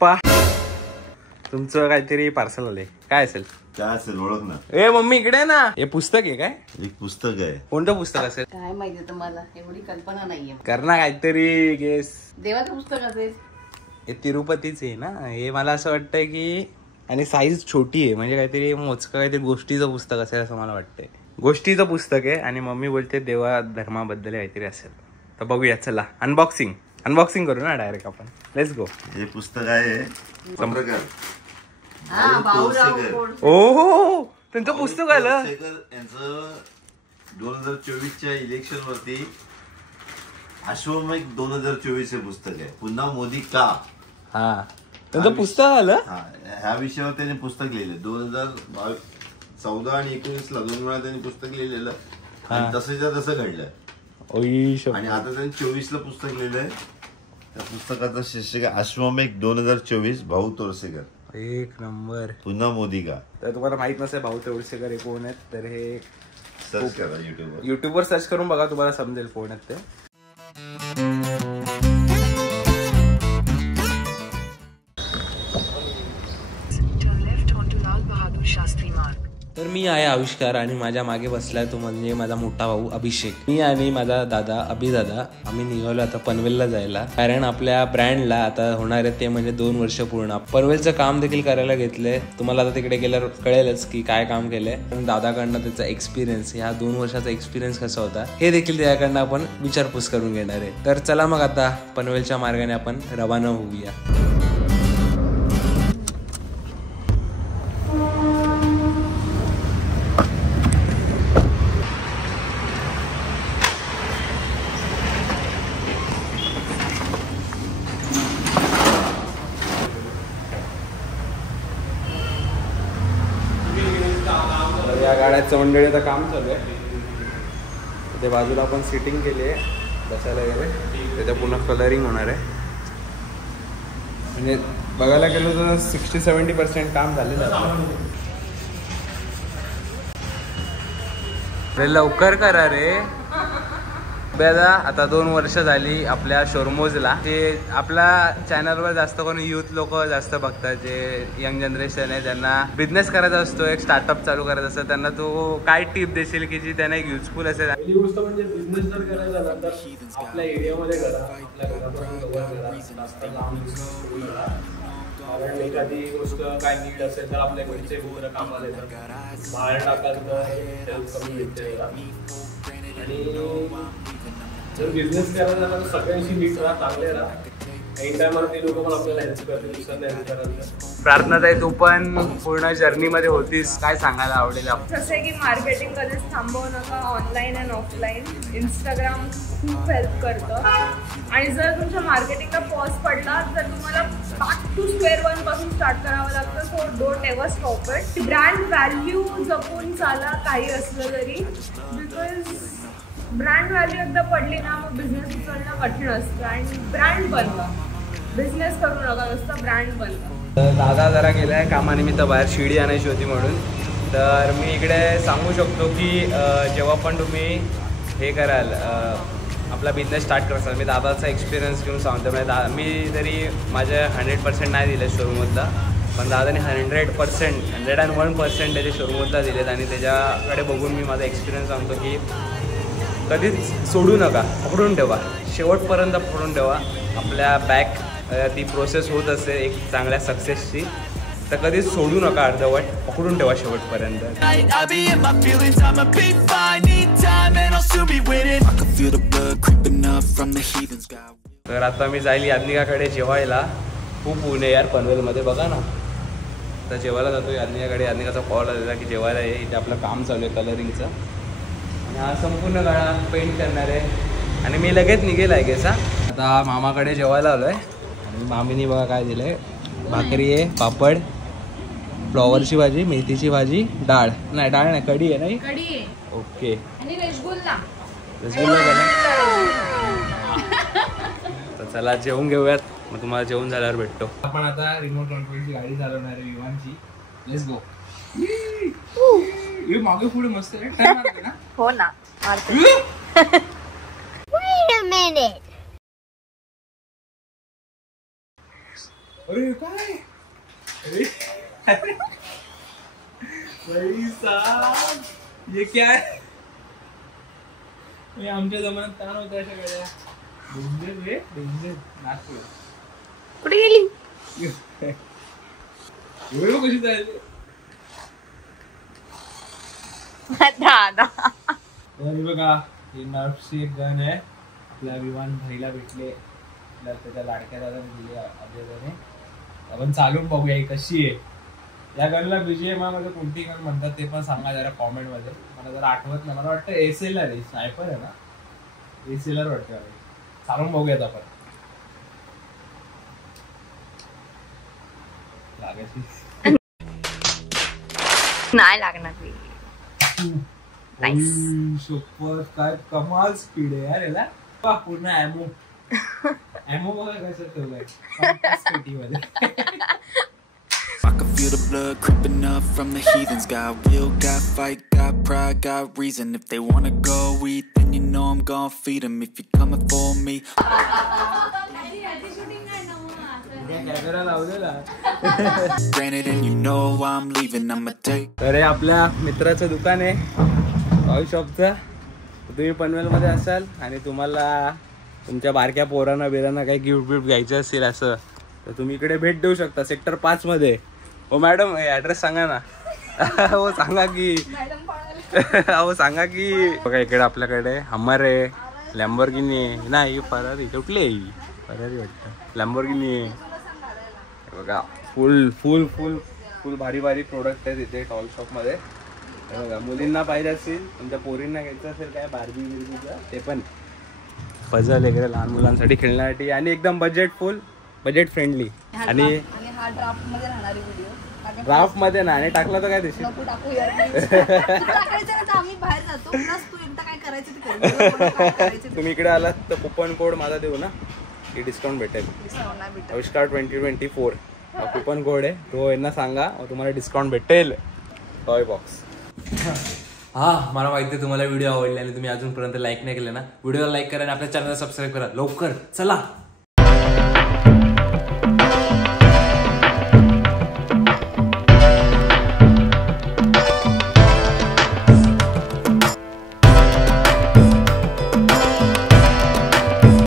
पप्पा तुमचं काहीतरी पार्सल आलंय, काय असेल? काय असेल ओळख ना. ए मम्मी इकडे ना, हे पुस्तक आहे काय? एक पुस्तक आहे. कोणतं पुस्तक असेल काय माहिती तुम्हाला, एवढी कल्पना नाहीये. कर ना काहीतरी गेस. देवाचं पुस्तक असेल. हे तिरुपतीच आहे ना, हे मला असं वाटतंय की, आणि साईज छोटी आहे, म्हणजे काहीतरी मोजकं काहीतरी गोष्टीचं पुस्तक असेल असं मला वाटतंय. गोष्टीचं पुस्तक आहे आणि मम्मी बोलते देवा धर्माबद्दल काहीतरी असेल. तर बघूया, चला अनबॉक्सिंग करू ना डायरेक्ट आपण. Let's go. हे पुस्तक आहे पत्रकार ओ त्यांचं पुस्तक आलं. यांचं 2024च्या इलेक्शन वरती अश्वमेध 2024 हे पुस्तक आहे. पुन्हा मोदी का. हा त्यांचं पुस्तक आलं. ह्या विषयावर त्यांनी पुस्तक लिहिले 2014 आणि 19ला 2 वेळा त्यांनी पुस्तक लिहिलेलं आणि तसंच्या तसं घडलं. आणि आता त्यांनी 24ला पुस्तक लिहिलंय. त्या पुस्तकाचं शीर्षक आहे अश्वमेध 2024 भाऊ तोरसेकर. एक नंबर. पुन्हा मोदी का. तर तुम्हाला माहित नसेल भाऊ तोरसेकर हे कोण आहेत, तर हे सर्च करा युट्यूबवर सर्च करून बघा, तुम्हाला समजेल कोण आहेत ते. तर मी आहे आविष्कार आणि माझ्या मागे बसलाय तो म्हणजे माझा मोठा भाऊ अभिषेक. मी आणि माझा दादा अभिदादा आम्ही निघालो आता पनवेलला जायला, कारण आपल्या ब्रँडला आता होणार आहे ते म्हणजे 2 वर्ष पूर्ण. पनवेलचं काम देखील करायला घेतलंय. तुम्हाला आता तिकडे गेल्यावर कळेलच की काय काम केलंय. पण दादाकडनं त्याचा एक्सपिरियन्स, ह्या 2 वर्षाचा एक्सपिरियन्स कसा होता हे देखील त्याच्याकडनं आपण विचारपूस करून घेणार आहे. तर चला मग आता पनवेलच्या मार्गाने आपण रवाना होऊया. या गाड्याचं मंडळीचं काम चालू आहे. ते बाजूला आपण सिटिंग केली आहे बसायला वगैरे, त्याच्या पुन्हा कलरिंग होणार आहे. म्हणजे बघायला गेलो तर 60-70% काम झालेलं आहे. लवकर करा रे बेदा. आता 2 वर्ष झाली आपल्या शोरमोजला. ते आपल्या चॅनलवर जास्त करून युथ लोक जास्त बघतात, जे यंग जनरेशन आहे, त्यांना बिझनेस करायचा असतो, एक स्टार्टअप चालू करायचा असतो. त्यांना तू काय टिप देशील की जी त्यांना एक युजफुल असेल? पहिली गोष्ट म्हणजे बिझनेस जर करायचा झाला तर आपल्या एरियामध्ये करा, आपल्या घरापासून जवळ करा, जास्त लांब करा. कारण एखादी गोष्ट काय नीड असेल तर आपल्या घरचे वगैरे कामाला येतात. बाहेर टाकायचं तर कमी भेटते. आणि जर बिझनेस करायला झाला तर सगळ्यांशी नीट राहा, चांगले राहा. काही टायमाला लोक पण आपल्याला हेल्प करतील, दुसऱ्यांना हेल्प करायला. प्रार्थना ताई, तू पण पूर्ण जर्नीमध्ये होतीस, काय सांगायला आवडेल? जसं की मार्केटिंग कधीच थांबवू नका. ऑनलाईन अँड ऑफलाईन इंस्टाग्राम खूप हेल्प करतं. आणि जर तुमच्या मार्केटिंगला पॉज पडला तर तुम्हाला बॅक टू स्क्वेअर वन पासून स्टार्ट करावं लागतं. So don't ever stop it. Brand value जपून चाला काही असलं तरी, बिकॉज ब्रँड व्हॅल्यू एकदा पडली ना मग बिझनेस उचलणं कठीण असतं. आणि ब्रँड बनवा, बिझनेस करू नका, नुसतं ब्रँड बनवा. दादा जरा गेलाय कामानिमित्त बाहेर, शिडी आणायची होती म्हणून. तर मी इकडे सांगू शकतो की जेव्हा पण तुम्ही हे कराल, आपला बिझनेस स्टार्ट कराल, मी दादाचा एक्सपिरियन्स घेऊन सांगतो. म्हणजे मी जरी माझे 100% नाही दिले शोरूममधला, पण दादाने 101% त्याचे शोरूममधला दिलेत. आणि त्याच्याकडे बघून मी माझा एक्सपिरियन्स सांगतो की कधीच सोडू नका, पकडून ठेवा, शेवटपर्यंत पकडून ठेवा. आपल्या बॅक ती प्रोसेस होत असते एक चांगल्या सक्सेसची, तर कधीच सोडू नका, अर्धवट पकडून ठेवा शेवटपर्यंत. तर आता मी जाईल याज्ञिकाकडे जेवायला. खूप ऊन आहे यार पनवेलमध्ये, बघा ना. तर जेवायला जातो याज्ञिकाकडे. याज्ञिकाचा कॉल आलेला की जेवायला ये, इथे आपलं काम चालू आहे कलरिंगचं. आणि हा संपूर्ण गाळा पेंट करणार आहे आणि मी लगेच निघेल आहे गेसा. आता मामाकडे जेवायला आलो आहे आणि मामीनी बघा काय दिलं आहे. भाकरी आहे, पापड, फ्लॉवरची भाजी, मेथीची भाजी, डाळ नाही कढी आहे. नाही कढी आहे. ओके. आणि रसगुल्ला तर चला जेवून घेऊयात, मग तुम्हाला जेवण झाल्यावर भेटतो. आपण आता रिमोट कंट्रोलची गाडी चालवणार आहे विमानची. Let's go. मागे पुढे मस्त आहे. हो ना. अरे काय भाई साहब ये क्या है? आमच्या जमान्यात ताण होत्या अशा गाड्या. कुठे गेली? कशी जायची दादा. बघा हे नर्फची एक गन आहे. आपल्या विमान भाईला भेटले, त्याच्या लाडक्या दादाने दिली अभेदाने. आपण चालून बघूया ही कशी आहे. या गनला BGM मध्ये कोणती गन म्हणतात ते पण सांगा जरा कॉमेंट मध्ये. मला जरा आठवत नाही. मला वाटतं SLR आहे. स्नायपर आहे ना, SLR वाटतं. चालून बघूयात आपण. लागायची नाही लागणार. सुपर काय कमाल स्पीड आहे यार याला. पूर्ण ॲमो बघा कसं ठेवलंय पेटीमध्ये. I can feel the blood creeping up from the heathens. Got will, got fight, got pride, got reason. If they wanna go eat, then you know I'm gon' feed them. If you're coming for me. Camera लावलेला. Granted and you know I'm leaving, I'ma take. तर हे आपल्या मित्राचं दुकान आहे toy शॉपचं. तुम्ही पनवेलमध्ये असाल आणि तुम्हाला तुमच्या बारक्या पोरांना बिरांना काही गिफ्ट बिफ्ट घ्यायचं असेल असं, तर तुम्ही इकडे भेट देऊ शकता सेक्टर 5 मध्ये. हो मॅडम ॲड्रेस सांगा ना. हो सांगा की हो सांगा की. बघा इकडे आपल्याकडे हमर आहे, लॅम्बोर्गिनी आहे. नाही फरारी कुठली आहे? फरारी वाटतं. लॅम्बोर्गिनी आहे. बघा फुल फुल फुल फुल भारी भारी प्रोडक्ट आहेत इथे टॉय शॉपमध्ये. बघा मुलींना पाहिजे असेल, तुमच्या पोरींना घ्यायचं असेल काय बार्बी बिर्बीचं ते पण, पझल वगैरे लहान मुलांसाठी खेळण्यासाठी, आणि एकदम बजेट फ्रेंडली. आणि हा ड्राफ्ट मध्ये राहणारी व्हिडिओ ड्राफ्ट मध्ये ना आणि टाकला तर काय देशील? नको टाकू यार. टाकायचं ना तर आम्ही बाहेर जातो. प्लस तू एकदा काय करायचं ते कर. तुम्ही इकडे आलात तर कुपन कोड माझा देऊ ना, की डिस्काउंट भेटेल. आविष्कार 2024 हा कुपन कोड आहे, तो यांना सांगा तुम्हाला डिस्काउंट भेटेल. Toy box. हा मला माहिती आहे तुम्हाला व्हिडिओ आवडला आणि तुम्ही अजूनपर्यंत लाईक नाही केलं ना, व्हिडिओला लाईक करा आणि आपल्या चॅनलला सबस्क्राईब करा लवकर. चला.